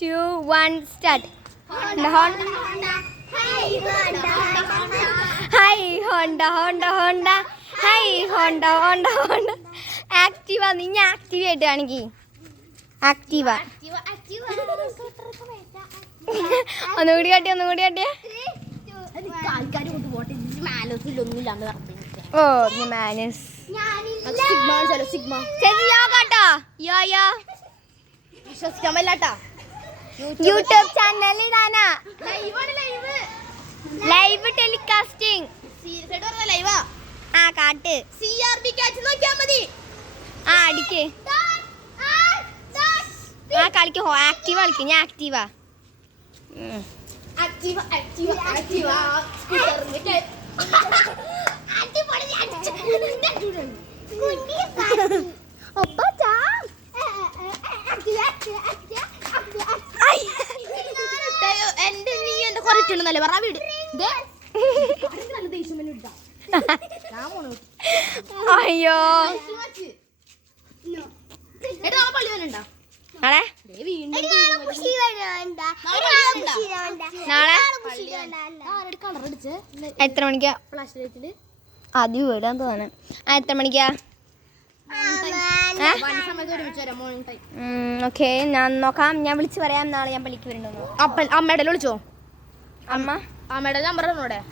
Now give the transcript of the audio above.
2, 1 start. Honda Hi Honda Hi Honda Activa നിഞ്ഞ Activa ആയിട്ട് കാണിക്ക് ആക്റ്റീവ ഒന്നുകൂടി കാട്ടിയേ ഓ മാനസ് ചേച്ചി യോ കേട്ടോ യോ വിശ്വസിക്കാൻ പറ്റാ യൂട്യൂബ് ചാനൽ ഇടാനാ ലൈവ് ടെലികാസ്റ്റിംഗ് ലൈവാ ആ കാട്ട് CRB ക്യാച്ച് നോക്കിയാ മതി ആ അടിക്ക് ആ കളിക്ക് ആക്റ്റീവ കളിക്ക് ഞാൻ ആക്റ്റീവാ എന്റെ നീ എന്റെ കുറച്ചുണ്ടെന്നല്ലേ പറ വീട് അയ്യോ നാളെ നാളെ എത്ര മണിക്കാ ആദ്യം വീടാൻ തോന്നണേ എത്ര മണിക്കാ ഓക്കെ ഞാൻ നോക്കാം ഞാൻ വിളിച്ച് പറയാം നാളെ ഞാൻ പള്ളിക്ക് വരുന്നുണ്ടോ അമ്മയുടെ വിളിച്ചോ അമ്മ അമ്മയുടെ നമ്പർ വീഡിയോ